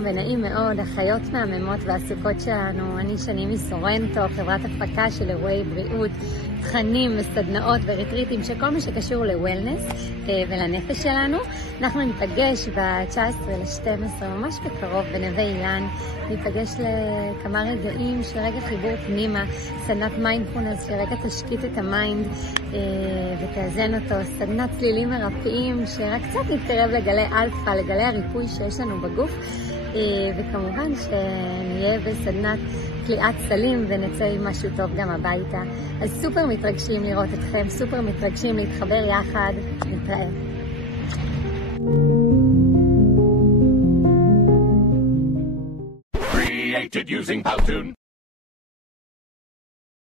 שלום ונעים מאוד, החיות מהממות והסוכות שלנו. אני שני מסורנטו, חברת הפקה של אירועי בריאות, תכנים וסדנאות וריטריטים של כל מה שקשור לוולנס ולנפש שלנו. אנחנו ניפגש ב-19/12 ממש בקרוב בנווה אילן. ניפגש לכמה רגעים של רגע חיבור פנימה, סדנת מיינדפולנס שרגע תשקיט את המיינד ותאזן אותו, סדנת צלילים מרפאים שרק קצת נתקרב לגלי אלפא, לגלי הריפוי שיש לנו בגוף, וכמובן שנהיה בסדנת קליעת סלים ונצא עם משהו טוב גם הביתה. אז סופר מתרגשים לראות אתכם, סופר מתרגשים להתחבר יחד. נתראה. Created using Powtoon.